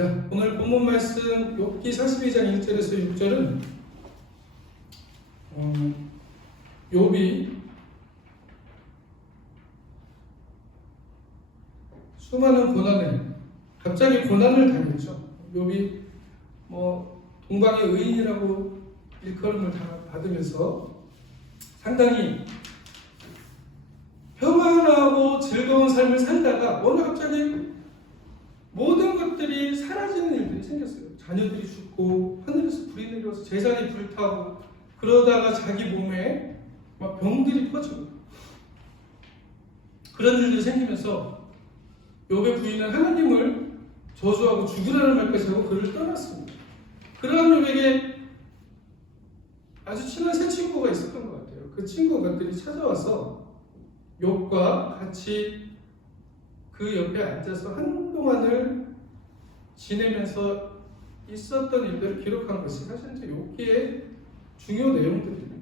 자, 오늘 본문 말씀 욥기 42장 1절에서 6절은 욥이 수많은 갑자기 고난을 당했죠. 욥이 동방의 의인이라고 일컬음을 받으면서 상당히 평안하고 즐거운 삶을 살다가 어느 갑자기 모든 것들이 사라지는 일들이 생겼어요. 자녀들이 죽고 하늘에서 불이 내려서 재산이 불타고 그러다가 자기 몸에 막 병들이 퍼지고 그런 일들이 생기면서 욥의 부인은 하나님을 저주하고 죽으라는 말까지 하고 그를 떠났습니다. 그러한 욥에게 아주 친한 새 친구가 있었던 것 같아요. 그 친구들이 찾아와서 욥과 같이 그 옆에 앉아서 한동안을 지내면서 있었던 일들을 기록한 것이 사실 욥기의 중요 내용들입니다.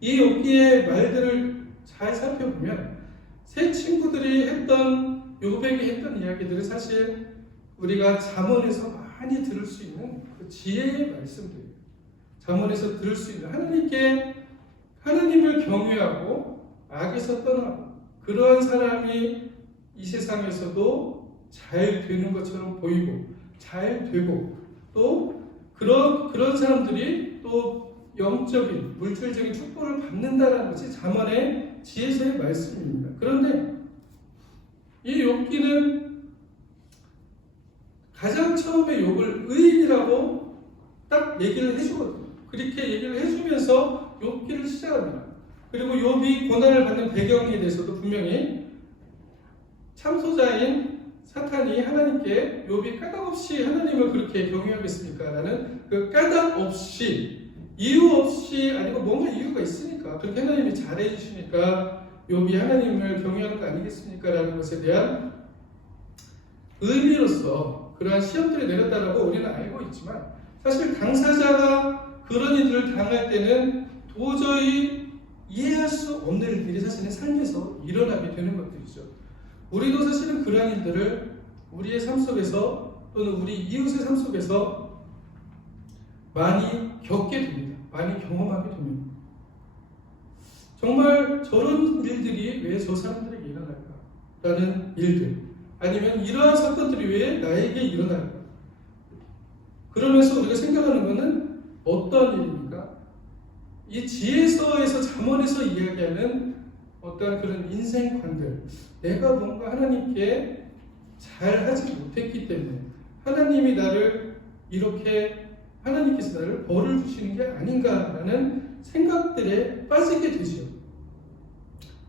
이 욥기의 말들을 잘 살펴보면 새 친구들이 욥에게 했던 이야기들은 사실 우리가 잠언에서 많이 들을 수 있는 그 지혜의 말씀들이에요. 잠언에서 들을 수 있는 하나님을 경외하고 악에서 떠나고 그러한 사람이 이 세상에서도 잘 되는 것처럼 보이고 잘 되고 또 그런 사람들이 또 영적인 물질적인 축복을 받는다는 것이 잠언의 지혜서의 말씀입니다. 그런데 이 욥기는 가장 처음에 욥을 의인이라고 딱 얘기를 해주거든요. 그렇게 얘기를 해주면서 욥기를 시작합니다. 그리고 욥이 고난을 받는 배경에 대해서도 분명히 참소자인 사탄이 하나님께 욥이 까닭 없이 하나님을 그렇게 경외하겠습니까? 라는 그 까닭 없이 이유 없이 아니고 뭔가 이유가 있으니까 그렇게 하나님이 잘해 주시니까 욥이 하나님을 경외하는 거 아니겠습니까? 라는 것에 대한 의미로서 그러한 시험들이 내렸다라고 우리는 알고 있지만 사실 당사자가 그런 일들을 당할 때는 도저히 이해할 수 없는 일들이 사실은 삶에서 일어나게 되는 것들이죠. 우리도 사실은 그러한 일들을 우리의 삶 속에서 또는 우리 이웃의 삶 속에서 많이 겪게 됩니다. 많이 경험하게 됩니다. 정말 저런 일들이 왜 저 사람들에게 일어날까? 라는 일들 아니면 이러한 사건들이 왜 나에게 일어날까? 그러면서 우리가 생각하는 것은 어떤 일입니까? 이 지혜서에서 잠언에서 이야기하는 어떤 그런 인생관들 내가 뭔가 하나님께 잘하지 못했기 때문에 하나님께서 나를 벌을 주시는 게 아닌가라는 생각들에 빠지게 되죠.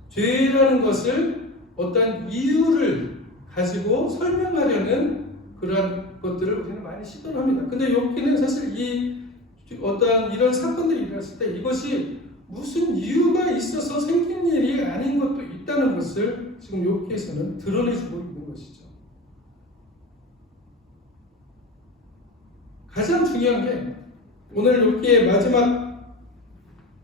죄라는 것을 어떤 이유를 가지고 설명하려는 그러한 것들을 우리는 많이 시도를 합니다. 근데 욥기는 사실 이런 사건들이 일어났을 때 이것이 무슨 이유가 있어서 생긴 일이 아닌 것도 있다는 것을 지금 욥기에서는 드러내주고 있는 것이죠. 가장 중요한 게 오늘 욥기의 마지막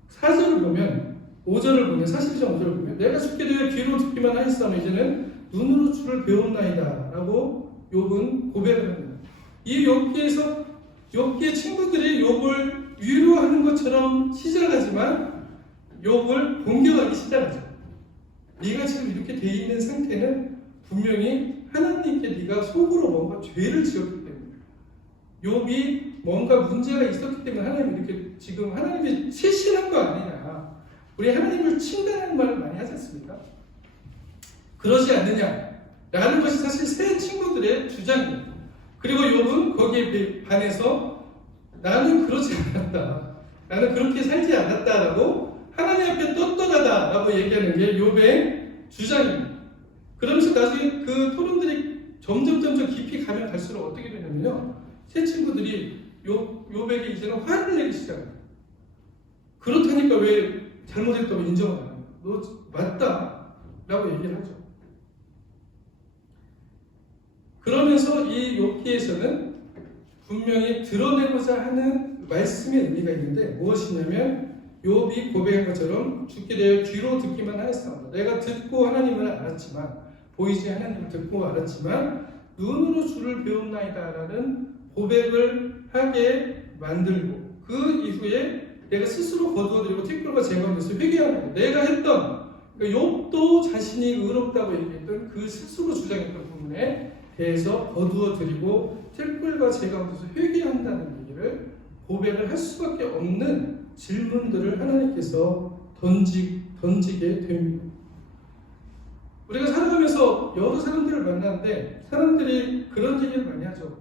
4절을 보면 5절을 보면 42장 5절을 보면 내가 죽게 되어 귀로 듣기만 하였사오니 이제는 눈으로 주를 배웠나이다 라고 욥은 고백을 합니다. 이 욥기의 친구들이 욥을 위로하는 것처럼 시작하지만 욥을 공격하기 시작하죠. 네가 지금 이렇게 돼 있는 상태는 분명히 하나님께 네가 속으로 뭔가 죄를 지었기 때문에 욥이 뭔가 문제가 있었기 때문에 하나님이 치시는 거 아니냐. 우리 하나님을 친다는 말을 많이 하지 않습니까? 그러지 않느냐라는 것이 사실 새 친구들의 주장이에요. 그리고 욥은 거기에 반해서 나는 그러지 않았다. 나는 그렇게 살지 않았다라고 하나님 앞에 떳떳하다라고 얘기하는 게 욥의 주장입니다. 그러면서 나중에 그 토론들이 점점 깊이 가면 갈수록 어떻게 되냐면요. 새 친구들이 욥에게 이제는 화를 내기 시작해요. 그렇다니까 왜 잘못했다고 인정을 안 해요? 너 맞다 라고 얘기를 하죠. 그러면서 이 욥기에서는 분명히 드러내고자 하는 말씀의 의미가 있는데 무엇이냐면 욥이 고백한 것처럼 죽게 되어 귀로 듣기만 하였사오니 내가 듣고 하나님을 알았지만 보이지 하나님을 듣고 알았지만 눈으로 주를 배움나이다라는 고백을 하게 만들고 그 이후에 내가 스스로 거두어들이고 티끌과 제거하면서 회개하는 내가 했던 그러니까 욥도 자신이 의롭다고 얘기했던 그 스스로 주장했던 부분에 대해서 거두어들이고 티끌과 제거하면서 회개한다는 얘기를 고백을 할 수밖에 없는 질문들을 하나님께서 던지게 됩니다. 우리가 살아가면서 여러 사람들을 만나는데 사람들이 그런 얘기를 많이 하죠.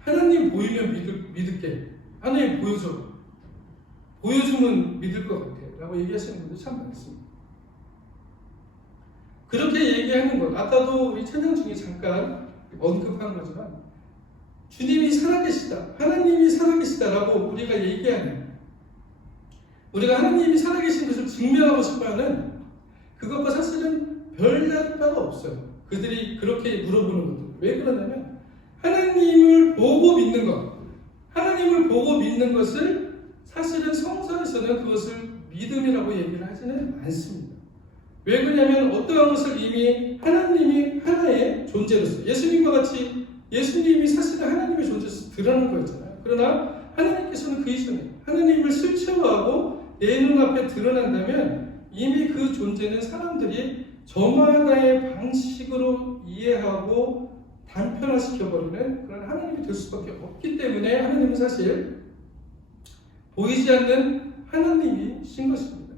하나님 보이면 믿을게. 하나님 보여줘. 보여주면 믿을 것 같아. 라고 얘기하시는 분들 참 많습니다. 그렇게 얘기하는 것, 아까도 우리 찬양 중에 잠깐 언급한 거지만 주님이 살아계시다. 하나님이 살아계시다라고 우리가 얘기하는 우리가 하나님이 살아계신 것을 증명하고 싶어하는 그것과 사실은 별다른 바가 없어요. 그들이 그렇게 물어보는 것들. 왜 그러냐면 하나님을 보고 믿는 것, 하나님을 보고 믿는 것을 사실은 성서에서는 그것을 믿음이라고 얘기를 하지는 않습니다. 왜 그러냐면 어떠한 것을 이미 하나님이 하나의 존재로서 예수님과 같이 예수님이 사실은 하나님의 존재로서 드러나는 거였잖아요. 그러나 하나님께서는 그 이전에 하나님을 실체화하고 내 눈앞에 드러난다면 이미 그 존재는 사람들이 저마다의 방식으로 이해하고 단편화시켜버리는 그런 하나님이 될 수밖에 없기 때문에 하나님은 사실 보이지 않는 하나님이신 것입니다.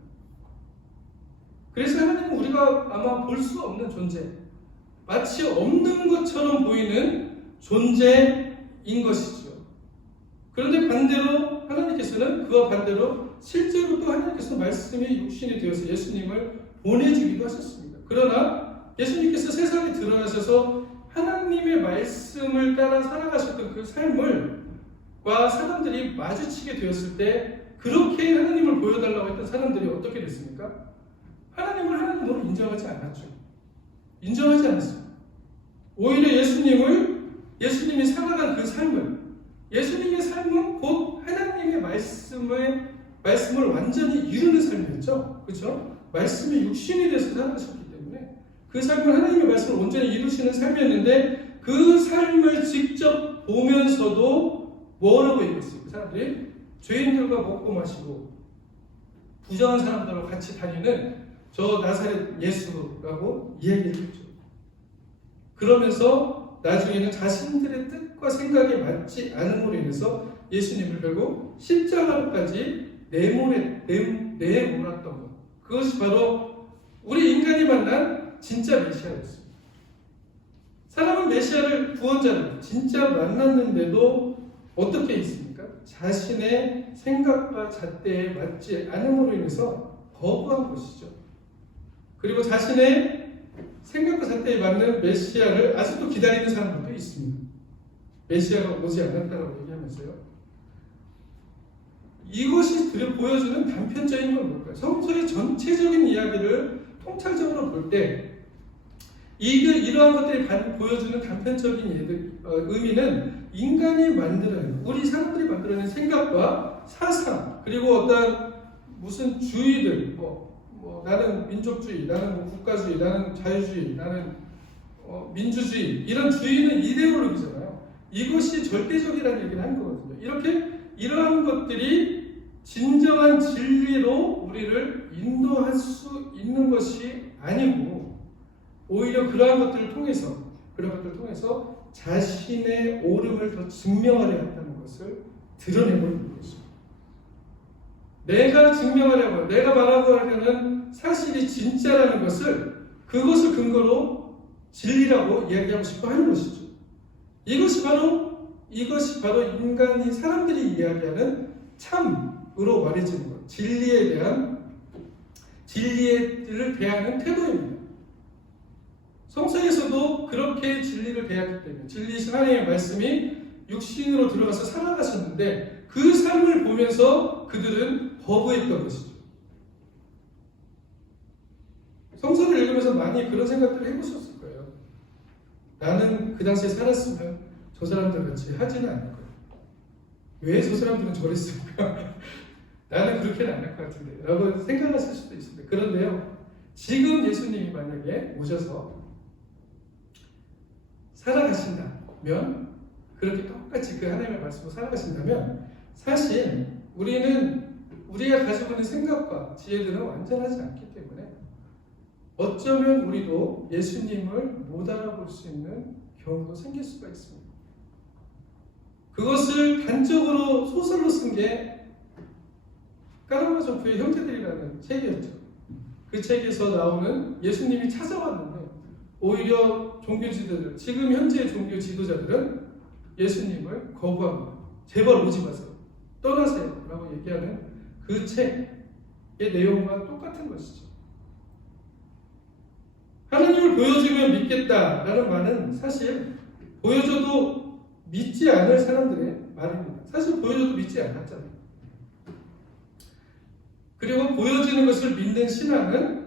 그래서 하나님은 우리가 아마 볼 수 없는 존재, 마치 없는 것처럼 보이는 존재인 것이죠. 그런데 반대로 하나님께서는 그와 반대로 실제로 또 하나님께서 말씀이 육신이 되어서 예수님을 보내주기도 하셨습니다. 그러나 예수님께서 세상에 드러나셔서 하나님의 말씀을 따라 살아가셨던 그 삶과 사람들이 마주치게 되었을 때 그렇게 하나님을 보여달라고 했던 사람들이 어떻게 됐습니까? 하나님을 하나님으로 인정하지 않았죠. 인정하지 않았어요. 오히려 예수님이 살아간 그 삶은 예수님의 삶은 곧 하나님의 말씀을 완전히 이루는 삶이었죠. 그렇죠? 말씀이 육신이 돼서 살아가셨기 때문에 그 삶은 하나님의 말씀을 온전히 이루시는 삶이었는데 그 삶을 직접 보면서도 뭐라고 얘기했어요? 그 사람들이 죄인들과 먹고 마시고 부정한 사람들과 같이 다니는 저 나사렛 예수라고 이야기를 했죠. 그러면서 나중에는 자신들의 뜻과 생각에 맞지 않음으로 인해서 예수님을 결국 십자가로까지 내몰았던 것. 그것이 바로 우리 인간이 만난 진짜 메시아였습니다. 사람은 메시아를 구원자를 진짜 만났는데도 어떻게 있습니까? 자신의 생각과 잣대에 맞지 않음으로 인해서 거부한 것이죠. 그리고 자신의 생각과 잣대에 맞는 메시아를 아직도 기다리는 사람들도 있습니다. 메시아가 오지 않았다고 얘기하면서요. 이것이 보여주는 단편적인 건 뭘까요? 성서의 전체적인 이야기를 통찰적으로 볼 때 이러한 것들이 보여주는 단편적인 의미는 인간이 만들어낸 우리 사람들이 만들어낸 생각과 사상 그리고 어떤 무슨 주의들 나는 민족주의, 나는 국가주의, 나는 자유주의, 나는 민주주의 이런 주의는 이데올로기잖아요. 이것이 절대적이라는 얘기를 하는 거거든요. 이러한 것들이 진정한 진리로 우리를 인도할 수 있는 것이 아니고 오히려 그러한 것들을 통해서 자신의 옳음을 더 증명하려 한다는 것을 드러내버리는 것입니다. 내가 증명하려고, 내가 말하고 하려는 사실이 진짜라는 것을 그것을 근거로 진리라고 이야기하고 싶어 하는 것이죠. 이것이 바로 인간이 사람들이 이야기하는 참으로 말해지는 것, 진리를 대하는 태도입니다. 성서에서도 그렇게 진리를 대했기 때문에 진리이신 하나님의 말씀이 육신으로 들어가서 살아가셨는데 그 삶을 보면서 그들은 거부했던 것이죠. 성서를 읽으면서 많이 그런 생각들을 해보셨을 거예요. 나는 그 당시에 살았으면 저 사람들 같이 하지는 않을 거예요. 왜 저 사람들은 저랬을까? 나는 그렇게는 안 할 것 같은데 라고 생각하실 수도 있습니다. 그런데요, 지금 예수님이 만약에 오셔서 살아가신다면, 그렇게 똑같이 그 하나님의 말씀으로 살아가신다면, 사실 우리는 우리가 가지고 있는 생각과 지혜들은 완전하지 않기 때문에 어쩌면 우리도 예수님을 못 알아볼 수 있는 경우도 생길 수가 있습니다. 그것을 단적으로 소설로 쓴 게 까라마조프의 형제들이라는 책이었죠. 그 책에서 나오는 예수님이 찾아왔는데 오히려 종교 지도자들, 지금 현재의 종교 지도자들은 예수님을 거부합니다. 제발 오지 마세요. 떠나세요. 라고 얘기하는 그 책의 내용과 똑같은 것이죠. 하나님을 보여주면 믿겠다라는 말은 사실 보여줘도 믿지 않을 사람들의 말입니다. 사실 보여줘도 믿지 않았잖아요. 그리고 보여지는 것을 믿는 신앙은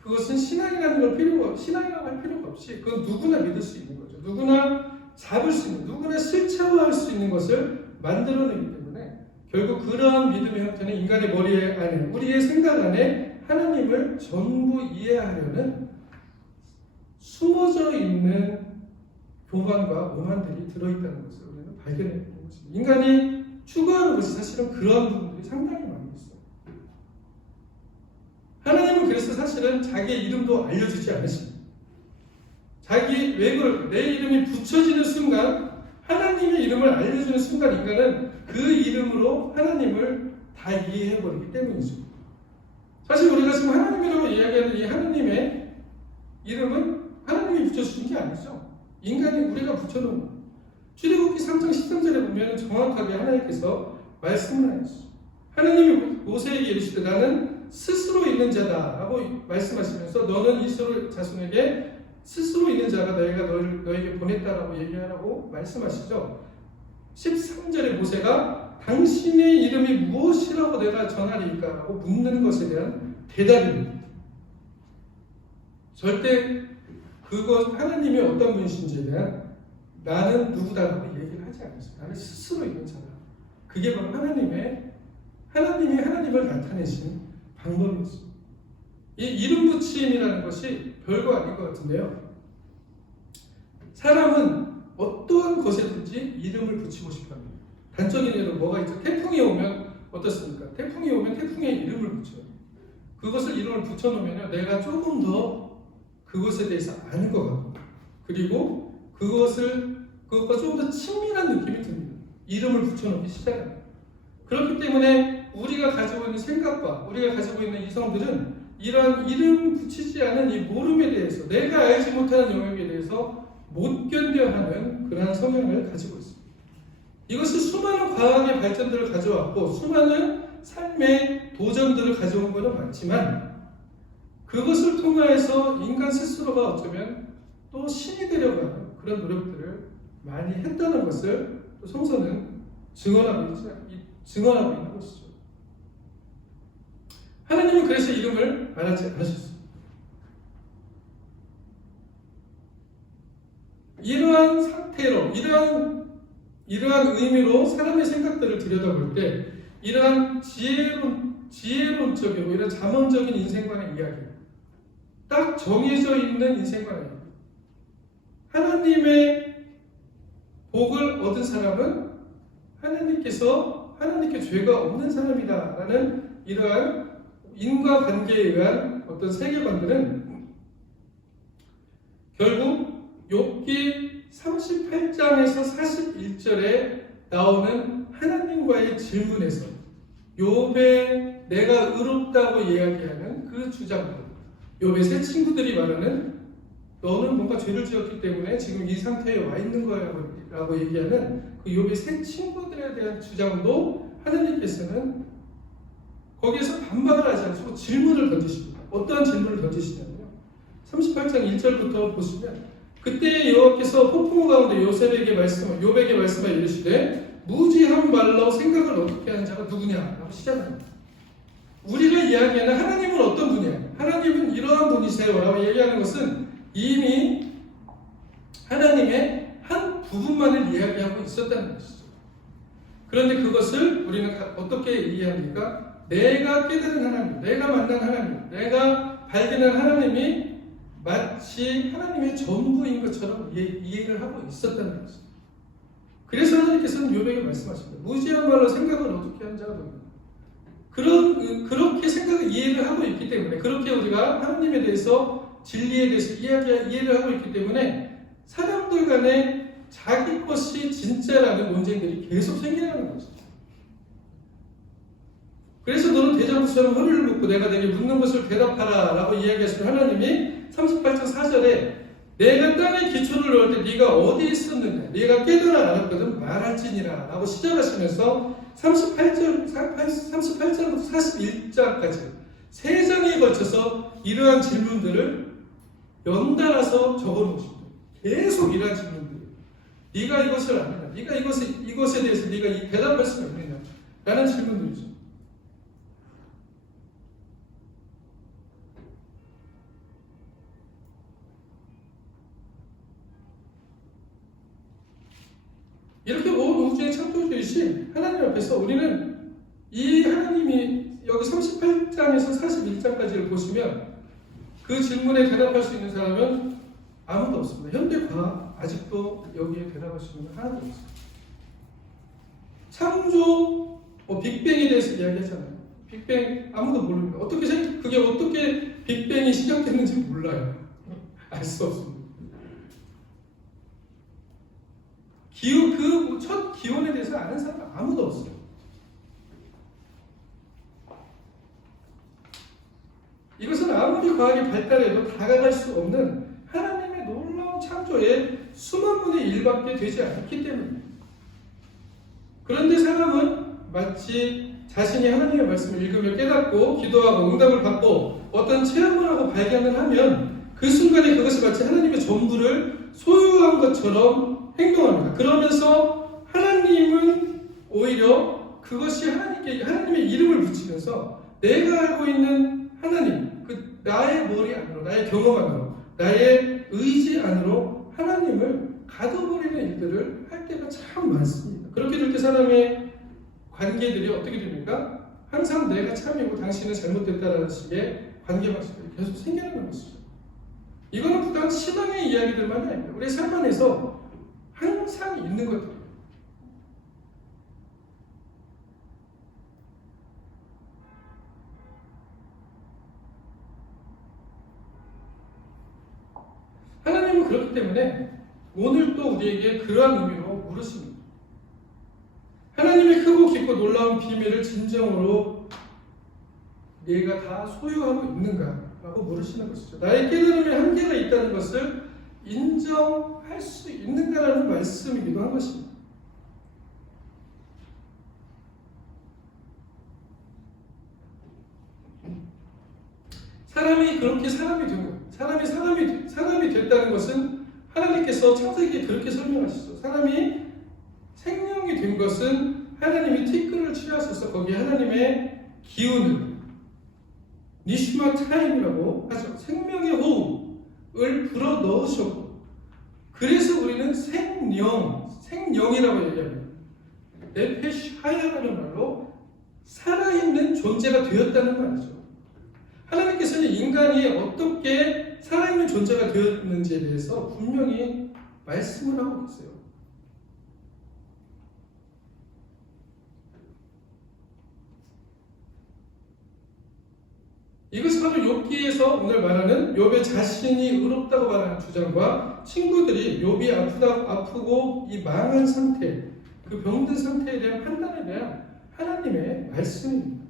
그것은 신앙이라고 할 필요가 없이 그건 누구나 믿을 수 있는 거죠. 누구나 잡을 수 있는, 누구나 실체화할 수 있는 것을 만들어내기 때문에 결국 그러한 믿음의 형태는 인간의 머리 안에, 우리의 생각 안에 하나님을 전부 이해하려는 숨어져 있는 교만과 오만들이 들어있다는 것을 우리는 발견해보는 것입니다. 인간이 추구하는 것이 사실은 그러한 부분들이 상당히 많이 있어요. 하나님은 그래서 사실은 자기의 이름도 알려주지 않으십니다. 왜 그럴까? 내 이름이 붙여지는 순간, 하나님의 이름을 알려주는 순간 인간은 그 이름으로 하나님을 다 이해해버리기 때문이죠. 사실 우리가 지금 하나님이라고 이야기하는 이 하나님의 이름은 하나님이 붙여주신 게 아니죠. 인간이 우리가 붙여놓은 거예요. 출애굽기 3장 13절에 보면 정확하게 하나님께서 말씀을 하셨어요. 하나님이 모세에게 이르시되 나는 스스로 있는 자다 라고 말씀하시면서 너는 이스라엘 자손에게 스스로 있는 자가 너에게 보냈다라고 얘기하라고 말씀하시죠. 13절에 모세가 당신의 이름이 무엇이라고 내가 전하리까? 라고 묻는 것에 대한 대답입니다. 절대 그것 하나님이 어떤 분이신지에 대한 나는 누구다라고 얘기를 하지 않았어요. 나는 스스로 있는 자다. 그게 바로 하나님이 하나님을 나타내신 방법이었습니다. 이 이름 붙임이라는 것이 별거 아닌 것 같은데요. 사람은 어떠한 것에든지 이름을 붙이고 싶어합니다. 단적인 예로 뭐가 있죠? 태풍이 오면 어떻습니까? 태풍이 오면 태풍에 이름을 붙여요. 그것을 이름을 붙여놓으면 내가 조금 더 그것에 대해서 아는 것 같고, 그리고 그것과 조금 더 친밀한 느낌이 듭니다. 이름을 붙여놓기 시작합니다. 그렇기 때문에 우리가 가지고 있는 생각과 우리가 가지고 있는 이성들은 이러한 이름 붙이지 않은 이 모름에 대해서, 내가 알지 못하는 영역에 대해서 못 견뎌하는 그러한 성향을 가지고 있습니다. 이것이 수많은 과학의 발전들을 가져왔고 수많은 삶의 도전들을 가져온 것은 맞지만 그것을 통하여서 인간 스스로가 어쩌면 또 신이 되려고 그런 노력들을 많이 했다는 것을 또 성서는 증언하고 있는 것이죠. 하나님은 그래서 이름을 말하지 않으셨습니다. 이러한 상태로, 이러한 의미로 사람의 생각들을 들여다볼 때 이러한 지혜론적이고 이런 잠언적인 인생관의 이야기, 딱 정해져 있는 인생관의 이야기, 하나님의 복을 얻은 사람은 하나님께 죄가 없는 사람이다라는 이러한 인과관계에 의한 어떤 세계관들은 결국 욥기 38장에서 41절에 나오는 하나님과의 질문에서 욥의 내가 의롭다고 이야기하는 그 주장들, 욥의 세 친구들이 말하는 너는 뭔가 죄를 지었기 때문에 지금 이 상태에 와 있는 거야 라고 얘기하는 그 욥의 세 친구들에 대한 주장도 하나님께서는 거기에서 반박을 하지 않고 질문을 던지십니다. 어떠한 질문을 던지시냐면요, 38장 1절부터 보시면 그때 여호와께서 폭풍 가운데 욥에게 말씀하여 이르시되 무지한 말로 생각을 어떻게 하는 자가 누구냐 라고 시작합니다. 우리가 이야기하는 하나님은 어떤 분이야? 하나님은 이러한 분이세요 라고 얘기하는 것은 이미 하나님의 한 부분만을 이야기하고 있었다는 것이죠. 그런데 그것을 우리는 어떻게 이해합니까? 내가 깨달은 하나님, 내가 만난 하나님, 내가 발견한 하나님이 마치 하나님의 전부인 것처럼 이해를 하고 있었다는 거죠. 그래서 하나님께서는 욥에게 말씀하십니다. 무지한 말로 생각을 어떻게 하는 자가 누구냐. 그렇게 생각을 이해를 하고 있기 때문에, 그렇게 우리가 하나님에 대해서 진리에 대해서 이해를 하고 있기 때문에 사람들 간에 자기 것이 진짜라는 논쟁들이 계속 생겨나는 거죠. 그래서 너는 대장부처럼 허리를 묶고 내가 내게 묻는 것을 대답하라 라고 이야기하시는 하나님이 38장 4절에 내가 땅에 기초를 넣을 때 네가 어디에 있었느냐, 네가 깨달아 알았거든 말할지니라 라고 시작하시면서 38절부터 41장까지 3장에 걸쳐서 이러한 질문들을 연달아서 적어놓으십니다. 계속 이러한 질문들. 네가 이것을 아느냐, 네가 이것에 대해서 네가 대답할 수가 있느냐 라는 질문들이죠. 이렇게 온 우주의 창조주이신 하나님 앞에서 우리는 이 하나님이 여기 38장에서 41장까지를 보시면 그 질문에 대답할 수 있는 사람은 아무도 없습니다. 현대 과학 아직도 여기에 대답할 수 있는 하나도 없습니다. 창조, 빅뱅에 대해서 이야기하잖아요. 빅뱅 아무도 모릅니다. 그게 어떻게 빅뱅이 시작됐는지 몰라요. 알 수 없습니다. 그 첫 기원에 대해서 아는 사람 아무도 없어요. 이것은 아무리 과학이 발달해도 다가갈 수 없는 하나님의 놀라운 창조의 수만 분의 1밖에 되지 않기 때문입니다. 그런데 사람은 마치 자신이 하나님의 말씀을 읽으며 깨닫고 기도하고 응답을 받고 어떤 체험을 하고 발견을 하면 그 순간에 그것이 마치 하나님의 전부를 소유한 것처럼 행동합니다. 그러면서 하나님은 오히려 그것이 하나님의 이름을 붙이면서 내가 알고 있는 하나님, 나의 머리 안으로, 나의 경험 안으로, 나의 의지 안으로 하나님을 가둬버리는 일들을 할 때가 참 많습니다. 그렇게 될 때 사람의 관계들이 어떻게 됩니까? 항상 내가 참이고 당신은 잘못됐다라는 식의 관계 방식들이 계속 생겨나는 것이죠. 이거는 부단 신앙의 이야기들만이 아닙니다. 우리 삶 안에서 항상 있는 것들이에요. 하나님은 그렇기 때문에 오늘 또 우리에게 그러한 의미로 물으십니다. 하나님의 크고 깊고 놀라운 비밀을 진정으로 네가 다 소유하고 있는가? 라고 물으시는 것이죠. 나의 깨달음에 한계가 있다는 것을 인정할 수 있는가라는 말씀이기도 한 것입니다. 사람이 그렇게 사람이 된 것, 사람이 됐다는 것은 하나님께서 창세기에 그렇게 설명하시죠. 사람이 생명이 된 것은 하나님이 티끌을 취하셔서 거기에 하나님의 기운을 니슈마 타임이라고 하죠. 생명의 호흡을 불어 넣으셨고, 그래서 우리는 생령이라고 얘기합니다. 네페시하야라는 말로 살아있는 존재가 되었다는 말이죠. 하나님께서는 인간이 어떻게 살아있는 존재가 되었는지에 대해서 분명히 말씀을 하고 계세요. 이것이 바로 욥기에서 오늘 말하는 욥의 자신이 의롭다고 말하는 주장과 친구들이 욥이 아프고 이 망한 상태, 그 병든 상태에 대한 판단에 대한 하나님의 말씀입니다.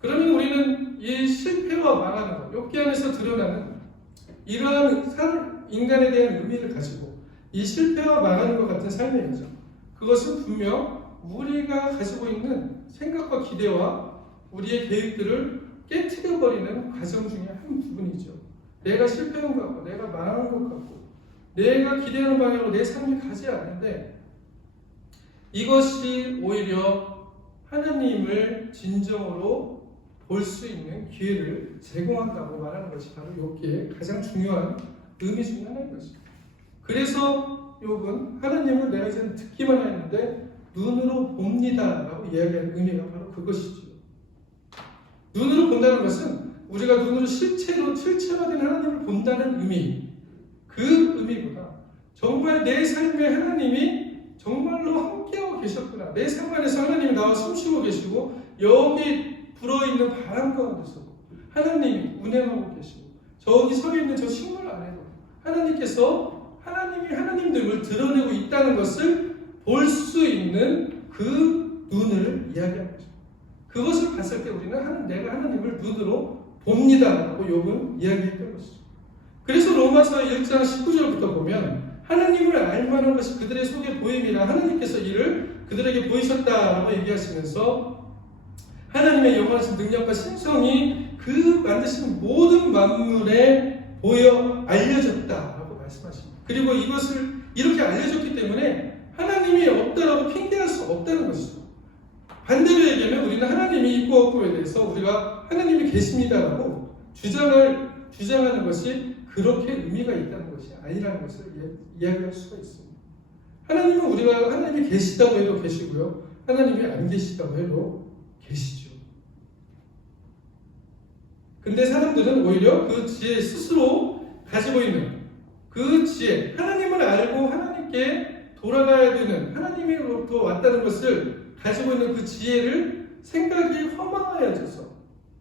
그러면 우리는 이 실패와 망하는 것, 욥기 안에서 드러나는 이러한 인간에 대한 의미를 가지고 이 실패와 망하는 것 같은 삶의 여정, 그것은 분명 우리가 가지고 있는 생각과 기대와 우리의 계획들을 깨트려버리는 과정 중에 한 부분이죠. 내가 실패한 것 같고 내가 망한 것 같고 내가 기대하는 방향으로 내 삶이 가지 않는데, 이것이 오히려 하나님을 진정으로 볼 수 있는 기회를 제공한다고 말하는 것이 바로 욥기의 가장 중요한 의미 중 하나인 것입니다. 그래서 욥은 하나님을 내가 이제는 듣기만 했는데 눈으로 봅니다 라고 이야기하는 의미가 바로 그것이죠. 눈으로 본다는 것은 우리가 눈으로 실체화된 하나님을 본다는 의미, 그 의미보다 정말 내 삶에 하나님이 정말로 함께하고 계셨구나. 내 삶 안에서 하나님이 나와 숨쉬고 계시고 여기 불어있는 바람 가운데서 하나님이 운행하고 계시고 저기 서 있는 저 식물 안에도 하나님께서 하나님이 하나님됨을 드러내고 있다는 것을 볼 수 있는 그 눈을 이야기하는 거죠. 그것을 봤을 때 우리는 내가 하나님을 눈으로 봅니다라고 욥은 이야기했던 것이죠. 그래서 로마서 1장 19절부터 보면 하나님을 알만한 것이 그들의 속에 보임이라 하나님께서 이를 그들에게 보이셨다라고 얘기하시면서 하나님의 영원하신 능력과 신성이 그 만드신 모든 만물에 보여 알려졌다라고 말씀하십니다. 그리고 이것을 이렇게 알려졌기 때문에 하나님이 없다라고 핑계할 수 없다는 것이죠. 반대로 얘기하면 우리는 하나님이 있고 없고에 대해서 우리가 하나님이 계십니다라고 주장하는 것이 그렇게 의미가 있다는 것이 아니라는 것을 이야기할 수가 있습니다. 하나님은 우리가 하나님이 계시다고 해도 계시고요. 하나님이 안 계시다고 해도 계시죠. 근데 사람들은 오히려 그 지혜 스스로 가지고 있는 그 지혜, 하나님을 알고 하나님께 돌아가야 되는 하나님으로부터 왔다는 것을 가지고 있는 그 지혜를 생각이 허망하여져서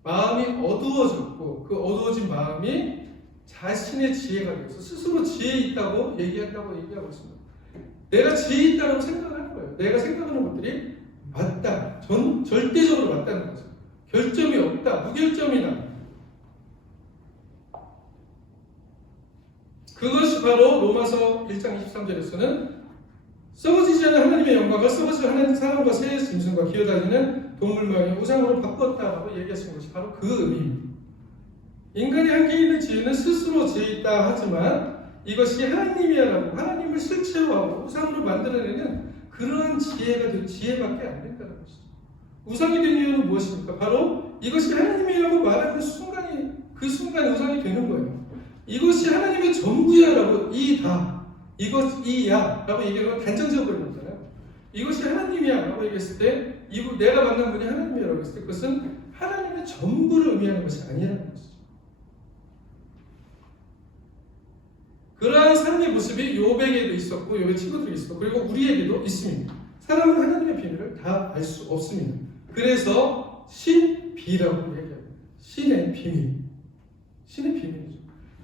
마음이 어두워졌고 그 어두워진 마음이 자신의 지혜가 되어서 스스로 지혜 있다고 얘기하고 있습니다. 내가 지혜 있다고 생각하는 거예요. 내가 생각하는 것들이 맞다. 절대적으로 맞다는 거죠. 결점이 없다. 무결점이다. 그것이 바로 로마서 1장 23절에서는 썩어지지 않은 하나님의 영광을 썩어지지 않은 사람과 새의 짐승과 기어다니는 동물 모양의 우상으로 바꿨다라고 얘기하신 것이 바로 그 의미입니다. 인간의 한계 있는 지혜는 스스로 지혜 있다 하지만 이것이 하나님이야라고 하나님을 실체화하고 우상으로 만들어내는 그러한 지혜밖에 안 된다는 것이죠. 우상이 된 이유는 무엇입니까? 바로 이것이 하나님이라고 말하는 순간이 그 순간 우상이 되는 거예요. 이것이 하나님의 전부야라고 이야 라고 얘기하는 건 단정적으로 그러잖아요. 이것이 하나님이야 라고 얘기했을 때 내가 만난 분이 하나님이라고 했을 때 그것은 하나님의 전부를 의미하는 것이 아니라는 것이죠. 그러한 삶의 모습이 욥에게도 있었고 욥의 친구들에게 있었고 그리고 우리에게도 있습니다. 사람은 하나님의 비밀을 다 알 수 없습니다. 그래서 신비라고 얘기합니다. 신의 비밀이죠.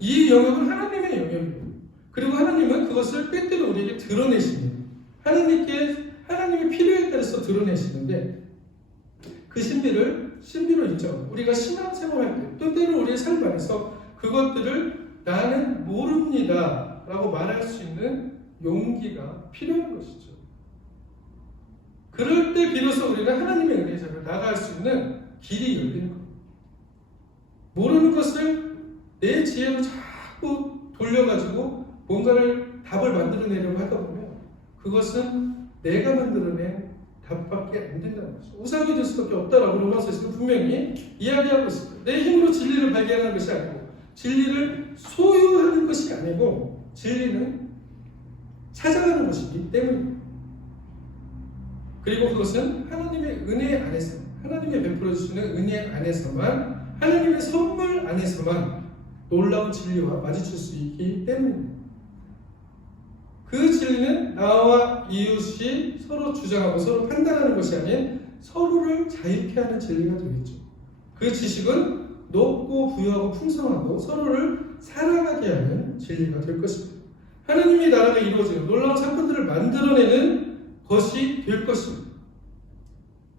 이 영역은 하나님의 영역이에요. 그리고 하나님은 그것을 때때로 우리에게 드러내십니다. 하나님의 필요에 따라서 드러내시는데 그 신비로 인정합니다. 우리가 신앙생활할 때 때때로 우리의 삶 안에서 그것들을 나는 모릅니다 라고 말할 수 있는 용기가 필요한 것이죠. 그럴 때 비로소 우리는 하나님의 은혜자를 나아갈 수 있는 길이 열리는 겁니다. 모르는 것을 내 지혜로 자꾸 돌려가지고 뭔가를 답을 만들어내려고 하다 보면 그것은 내가 만들어낸 답밖에 안 된다는 것이죠. 우상이 될 수밖에 없다라고 로마서에서 분명히 이야기하고 있습니다. 내 힘으로 진리를 발견하는 것이 아니고 진리를 소유하는 것이 아니고 진리는 찾아가는 것이기 때문입니다. 그리고 그것은 하나님의 은혜 안에서 하나님의 베풀어 주시는 은혜 안에서만 하나님의 선물 안에서만 놀라운 진리와 마주칠 수 있기 때문입니다. 그 진리는 나와 이웃이 서로 주장하고 서로 판단하는 것이 아닌 서로를 자유케 하는 진리가 되겠죠. 그 지식은 높고 부유하고 풍성하고 서로를 살아가게 하는 진리가 될 것입니다. 하나님의 나라가 이루어지는 놀라운 사건들을 만들어내는 것이 될 것입니다.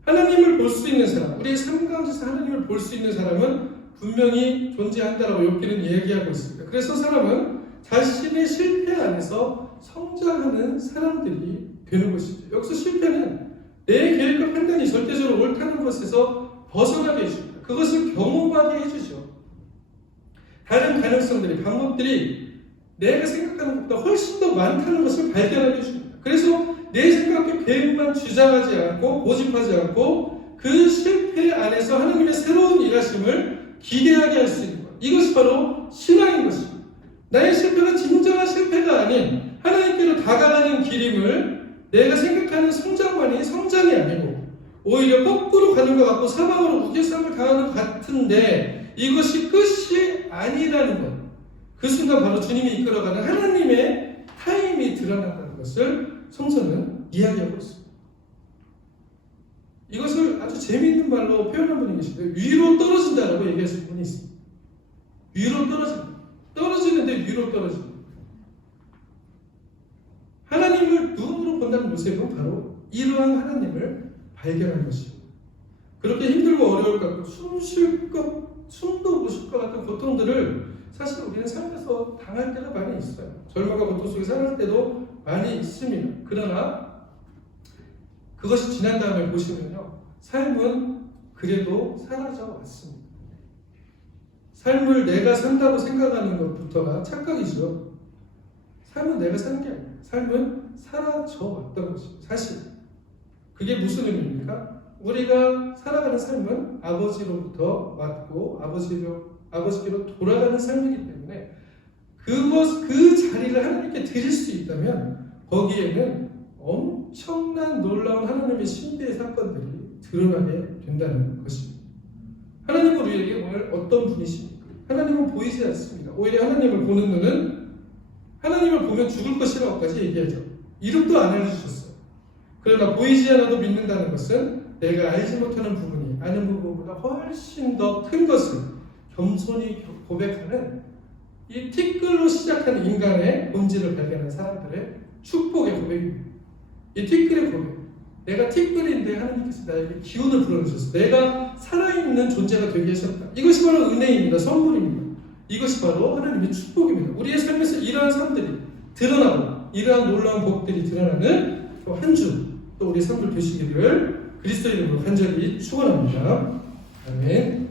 하나님을 볼 수 있는 사람, 우리의 삶 가운데서 하나님을 볼 수 있는 사람은 분명히 존재한다라고 욥기는 얘기하고 있습니다. 그래서 사람은 자신의 실패 안에서 성장하는 사람들이 되는 것이죠. 여기서 실패는 내 계획과 판단이 절대적으로 옳다는 것에서 벗어나게 해줍니다. 그것을 경험하게 해주죠. 다른 가능성들이, 방법들이 내가 생각하는 것보다 훨씬 더 많다는 것을 발견하게 해줍니다. 그래서 내 생각의 계획만 주장하지 않고 고집하지 않고 그 실패 안에서 하나님의 새로운 일하심을 기대하게 할 수 있는 것. 이것이 바로 신앙인 것입니다. 나의 실패가 진정한 실패가 아닌 하나님께로 다가가는 길임을 내가 생각하는 성장이 아니고 오히려 거꾸로 가는 것 같고 사방으로 우겨쌈을 당하는 것 같은데 이것이 끝이 아니라는 것. 그 순간 바로 주님이 이끌어가는 하나님의 타임이 드러난다는 것을 성서는 이야기하고 있습니다. 이것을 아주 재미있는 말로 표현한 분이 계신데 위로 떨어진다라고 얘기하시는 분이 있습니다. 위로 떨어진다. 떨어지는데 위로 떨어진다. 하나님을 눈으로 본다는 요셉은 바로 이러한 하나님을 발견한 것입니다. 그렇게 힘들고 어려울 것 같고 숨도 못 쉴 것 같은 고통들을 사실 우리는 삶에서 당할 때가 많이 있어요. 절망과 고통 속에 살아갈 때도 많이 있습니다. 그러나 그것이 지난 다음에 보시면요, 삶은 그래도 사라져 왔습니다. 삶을 내가 산다고 생각하는 것부터가 착각이죠. 삶은 내가 사는 게 아니에요. 삶은 사라져 왔던 것입니다. 사실 그게 무슨 의미입니까? 우리가 살아가는 삶은 아버지로부터 왔고 아버지께로 돌아가는 삶이기 때문에 그 자리를 하나님께 드릴 수 있다면 거기에는 엄청난 놀라운 하나님의 신비의 사건들이 드러나게 된다는 것입니다. 하나님은 우리에게 오늘 어떤 분이십니까? 하나님은 보이지 않습니다. 오히려 하나님을 보는 눈은 하나님을 보면 죽을 것이라고까지 얘기하죠. 이름도 안 알려주셨어요. 그러나 보이지 않아도 믿는다는 것은 내가 알지 못하는 부분이 아는 부분보다 훨씬 더 큰 것을 겸손히 고백하는 이 티끌로 시작하는 인간의 본질을 발견한 사람들의 축복의 고백입니다. 이 티끌의 고백. 내가 티끌인데 하나님께서 나에게 기운을 불어주셨어. 내가 살아있는 존재가 되게 하셨다. 이것이 바로 은혜입니다. 선물입니다. 이것이 바로 하나님의 축복입니다. 우리의 삶에서 이러한 삶들이 드러나고 이러한 놀라운 복들이 드러나는 또 한 주 또 우리 삶을 되시기를 그리스도 이름으로 간절히 축원합니다. 아멘.